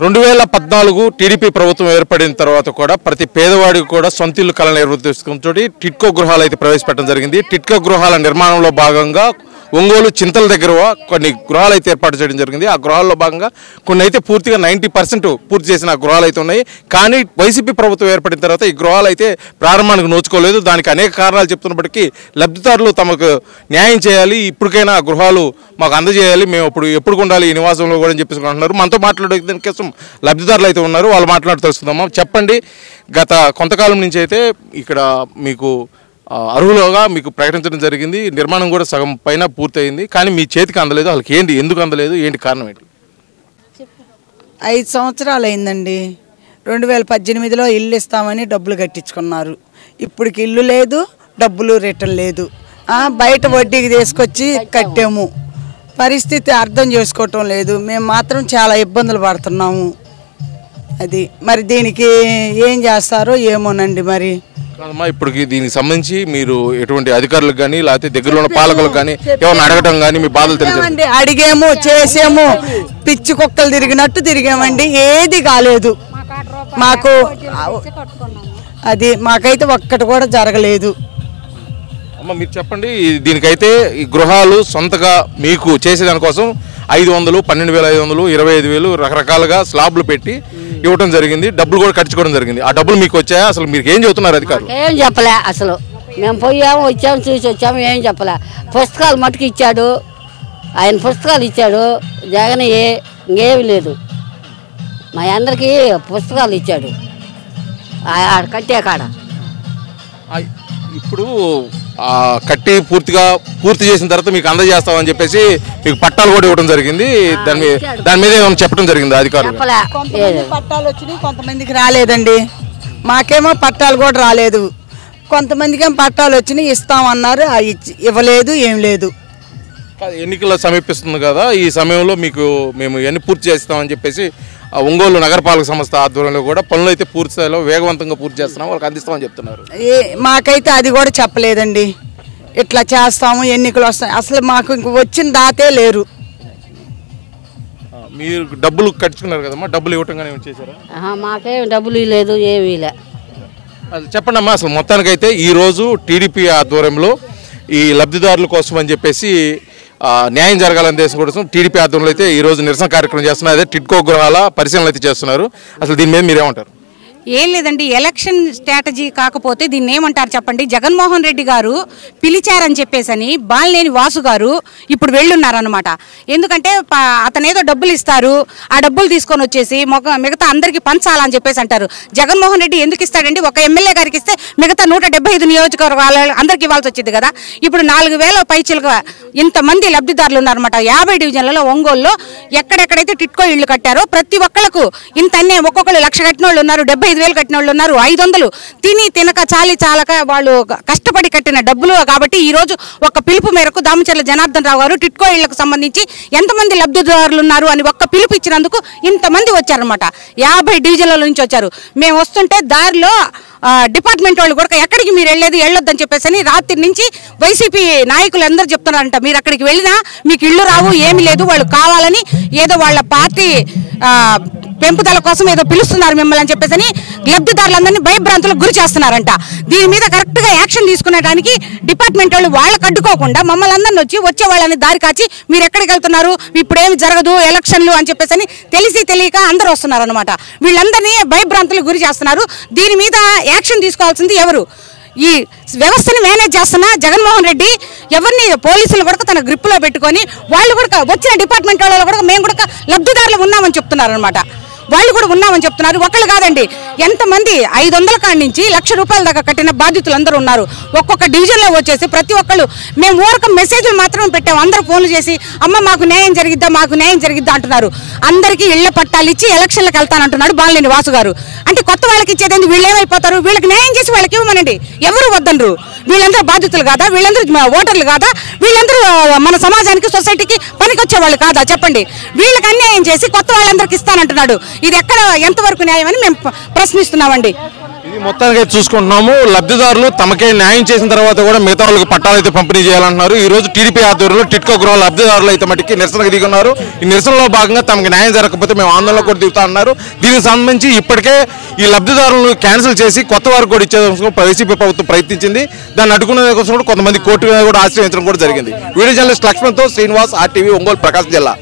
2014 TDP ప్రభుత్వం ఏర్పడిన తర్వాత కూడా ప్రతి పేదవాడికి కూడా సొంత ఇల్లు కళ నిర్వర్తించుకుంటూ టిట్కో గృహాలు అయితే ప్రవేశపెట్టడం జరిగింది. టిట్కో గృహాల నిర్మాణంలో భాగంగా ఒంగోలు చింతల దగ్గర కొన్ని గృహాలు అయితే ఏర్పాటు చేయడం జరిగింది. ఆ గృహాల్లో భాగంగా కొన్ని అయితే పూర్తిగా 90% పూర్తి చేసిన గృహాలు అయితే ఉన్నాయి. కానీ వైసీపీ ప్రభుత్వం ఏర్పడిన తర్వాత ఈ గృహాలు అయితే ప్రారంభానికి నోచుకోలేదు. దానికి అనేక కారణాలు చెప్తున్నప్పటికీ లబ్ధిదారులు తమకు న్యాయం చేయాలి, ఇప్పటికైనా ఆ గృహాలు మాకు అందజేయాలి, మేము ఎప్పుడు ఉండాలి ఈ నివాసంలో కూడా అని చెప్పేసి అంటున్నారు. మనతో మాట్లాడే దానికోసం లబ్ధిదారులు అయితే ఉన్నారు, వాళ్ళు మాట్లాడుతూ తెలుసుకుందామా. చెప్పండి, గత కొంతకాలం నుంచి అయితే ఇక్కడ మీకు అర్హులుగా మీకు ప్రకటించడం జరిగింది. నిర్మాణం కూడా సగం పైన పూర్తయింది. కానీ మీ చేతికి అందలేదు. వాళ్ళకి ఏంటి, ఎందుకు అందలేదు, ఏంటి కారణం ఏంటి? 5 సంవత్సరాలు అయిందండి. 2018లో ఇల్లు ఇస్తామని డబ్బులు కట్టించుకున్నారు. ఇప్పటికి ఇల్లు లేదు, డబ్బులు రిటర్న్ లేదు. బయట వడ్డీకి తీసుకొచ్చి కట్టాము. పరిస్థితి అర్థం చేసుకోవటం లేదు. మేము మాత్రం చాలా ఇబ్బందులు పడుతున్నాము. అది మరి దీనికి ఏం చేస్తారో ఏమోనండి. మరి ఇప్పటికి దీనికి సంబంధించి మీరు ఎటువంటి అధికారులకు కానీ లేకపోతే దగ్గరలో ఉన్న పాలకులకు కానీ ఏమైనా అడగటం కానీ మీ బాధలు తెలియజేయండి. అడిగాము, చేసాము, పిచ్చి కుక్కలు తిరిగినట్టు తిరిగామండి. ఏది కాలేదు మాకు. అది మాకైతే ఒక్కటి కూడా జరగలేదు. అమ్మ మీరు చెప్పండి, దీనికైతే ఈ గృహాలు సొంతగా మీకు చేసేదానికోసం 500, 12,500, 25,000 రకరకాలుగా స్లాబ్లు పెట్టి ఇవ్వడం జరిగింది. డబ్బులు కూడా కట్టించుకోవడం జరిగింది. ఆ డబ్బులు మీకు వచ్చాయా? అసలు మీరు ఏం చెబుతున్నారు అధికారులు? ఏం చెప్పలే. అసలు మేము పోయాము, వచ్చాము, చూసి వచ్చాము, ఏం చెప్పలే. పుస్తకాలు మట్టుకు ఇచ్చాడు ఆయన, పుస్తకాలు ఇచ్చాడు జగన్. ఇంకేమి లేదు. మా అందరికీ పుస్తకాలు ఇచ్చాడు కట్టే కాడ. ఇప్పుడు కట్టి పూర్తి చేసిన తర్వాత మీకు అందజేస్తామని చెప్పేసి మీకు పట్టాలు కూడా ఇవ్వడం జరిగింది. దాని మీద ఏమైనా చెప్పడం జరిగింది అధికారులు? పట్టాలు వచ్చినాయి, కొంతమందికి రాలేదండి. మాకేమో పట్టాలు కూడా రాలేదు. కొంతమందికి ఏమో పట్టాలు వచ్చినాయి, ఇస్తామన్నారు, ఇవ్వలేదు, ఏం లేదు. ఎన్నికల సమీపిస్తుంది కదా, ఈ సమయంలో మీకు మేము ఎన్ని పూర్తి చేస్తామని చెప్పేసి ఒంగోలు నగరపాలక సంస్థ ఆధ్వర్యంలో కూడా పనులు అయితే పూర్తి స్థాయిలో వేగవంతంగా పూర్తి చేస్తున్నాం, వాళ్ళకి అందిస్తామని చెప్తున్నారు. మాకైతే అది కూడా చెప్పలేదండి. ఇట్లా చేస్తాము, ఎన్నికలు వస్తాయి, అసలు మాకు ఇంక వచ్చిన దాతే లేరు. మీరు డబ్బులు కట్టుకున్నారు కదమ్మా, డబ్బులు ఇవ్వటం కానీ చేశారా? మాకేం డబ్బులు లేదు, ఏమీ లే. చెప్పండి అమ్మా, అసలు మొత్తానికైతే ఈరోజు టీడీపీ ఆధ్వర్యంలో ఈ లబ్ధిదారుల కోసం అని చెప్పేసి న్యాయం జరగాలని దేశం కోసం టీడీపీ ఆధ్వర్యంలో అయితే ఈరోజు నిరసన కార్యక్రమం చేస్తున్నారు. అదే టిట్కో గృహాల పరిశీలన అయితే చేస్తున్నారు. అసలు దీని మీద మీరేమంటారు? ఏం లేదండి, ఎలక్షన్ స్ట్రాటజీ కాకపోతే దీన్ని ఏమంటారు చెప్పండి. జగన్మోహన్ రెడ్డి గారు పిలిచారని చెప్పేసని బాలినేని వాసు గారు ఇప్పుడు వెళ్ళున్నారనమాట. ఎందుకంటే అతనేదో డబ్బులు ఇస్తారు, ఆ డబ్బులు తీసుకొని వచ్చేసి మిగతా అందరికీ పంచాలని చెప్పేసి అంటారు. జగన్మోహన్ రెడ్డి ఎందుకు ఇస్తాడండి? ఒక ఎమ్మెల్యే గారికి ఇస్తే మిగతా 175 నియోజకవర్గాల అందరికి ఇవ్వాల్సి వచ్చింది కదా. ఇప్పుడు 4,000 పైచీలుగా ఇంతమంది లబ్ధిదారులు ఉన్నారన్నమాట. 50 డివిజన్లలో ఒంగోలులో ఎక్కడెక్కడైతే టిట్కో ఇళ్లు కట్టారో ప్రతి ఒక్కళ్ళకు ఇంతనే, ఒక్కొక్కరు 1,00,000 కట్టిన వాళ్ళు ఉన్నారు, 75,000 కట్టిన వాళ్ళు ఉన్నారు, 500 తిని తినక చాలక వాళ్ళు కష్టపడి కట్టిన డబ్బులు. కాబట్టి ఈ రోజు ఒక పిలుపు మేరకు దామచర్ల జనార్దన్ రావు గారు టిట్కో ఇళ్లకు సంబంధించి ఎంతమంది లబ్ధిదారులు ఉన్నారు అని ఒక్క పిలుపు ఇచ్చినందుకు ఇంతమంది వచ్చారనమాట. 50 డివిజన్ల నుంచి వచ్చారు. మేము వస్తుంటే దారిలో డిపార్ట్మెంట్ వాళ్ళు కూడా ఎక్కడికి మీరు వెళ్ళొద్దని చెప్పేసి రాత్రి నుంచి వైసీపీ నాయకులు అందరూ చెప్తున్నారంట. మీరు అక్కడికి వెళ్ళినా మీకు ఇళ్ళు రావు, ఏమి లేదు, వాళ్ళు కావాలని ఏదో వాళ్ళ పార్టీ పెంపుదల కోసం ఏదో పిలుస్తున్నారు మిమ్మల్ని అని చెప్పేసి లబ్ధిదారులందరినీ భయభ్రాంతులకు గురి చేస్తున్నారంట. దీని మీద కరెక్ట్గా యాక్షన్ తీసుకునేడానికి డిపార్ట్మెంట్ వాళ్ళు వాళ్ళకి అడ్డుకోకుండా మమ్మల్ని అందరిని వచ్చే వాళ్ళని దారి కాచి మీరు ఎక్కడికి వెళ్తున్నారు, ఇప్పుడు ఏమి జరగదు ఎలక్షన్లు అని చెప్పేసి తెలియక అందరూ వస్తున్నారు అనమాట. వీళ్ళందరినీ భయభ్రాంతులకు గురి చేస్తున్నారు. దీని మీద యాక్షన్ తీసుకోవాల్సింది ఎవరు? ఈ వ్యవస్థని మేనేజ్ చేస్తున్న జగన్మోహన్ రెడ్డి. ఎవరిని పోలీసులు కూడా తన గ్రిప్పులో పెట్టుకొని వాళ్ళు కూడా వచ్చిన డిపార్ట్మెంట్ వాళ్ళు కూడా మేము కూడా లబ్ధిదారులు ఉన్నామని చెప్తున్నారు అనమాట. వాళ్ళు కూడా ఉన్నామని చెప్తున్నారు. ఒకళ్ళు కాదండి, ఎంతమంది 500 కాడి నుంచి ₹1,00,000 దాకా కట్టిన బాధితులు అందరూ ఉన్నారు. ఒక్కొక్క డివిజన్లో వచ్చేసి ప్రతి ఒక్కళ్ళు మేము ఊరక మెసేజ్లు మాత్రమే పెట్టాము. అందరూ ఫోన్లు చేసి అమ్మ మాకు న్యాయం జరిగిద్దా అంటున్నారు. అందరికీ ఇళ్ల పట్టాలు ఇచ్చి ఎలక్షన్లకు వెళ్తానంటున్నాడు బాలినేని వాసు గారు. అంటే కొత్త వాళ్ళకి ఇచ్చేది వీళ్ళు ఏమైపోతారు? వీళ్ళకి న్యాయం చేసి వాళ్ళకి ఇవ్వమనండి. ఎవరు వద్దనరు. వీళ్ళందరూ బాధితులు కాదా? వీళ్ళందరూ ఓటర్లు కాదా? వీళ్ళందరూ మన సమాజానికి, సొసైటీకి పనికొచ్చే వాళ్ళు కాదా? చెప్పండి. వీళ్ళకి అన్యాయం చేసి కొత్త వాళ్ళందరికీ ఇస్తానంటున్నాడు. ఇది ఎంతవరకు న్యాయం అని మేము ప్రశ్నిస్తున్నామండి. ఇది మొత్తానికి అయితే చూసుకుంటున్నాము, లబ్ధిదారులు తమకే న్యాయం చేసిన తర్వాత కూడా మిగతా వాళ్ళకి పట్టాలు అయితే పంపిణీ చేయాలంటున్నారు. ఈ రోజు టీడీపీ ఆధ్వర్యంలో టిట్కో గృహాల లబ్ధిదారులు అయితే మటుకి నిరసనకు దిగున్నారు. ఈ నిరసనలో భాగంగా తమకు న్యాయం జరగకపోతే మేము ఆందోళన కూడా దిగుతా అన్నారు. దీనికి సంబంధించి ఇప్పటికే ఈ లబ్ధిదారులను క్యాన్సిల్ చేసి కొత్త వారికి కూడా ఇచ్చేందుకు వైసీపీ ప్రభుత్వం ప్రయత్నించింది. దాన్ని అడ్డుకునే కోసం కూడా కొంతమంది కోర్టు కూడా ఆశ్రయించడం కూడా జరిగింది. వీడియో జర్నలిస్ట్ లక్ష్మణ్తో శ్రీనివాస్, RTV, ఒంగోలు, ప్రకాశం జిల్లా.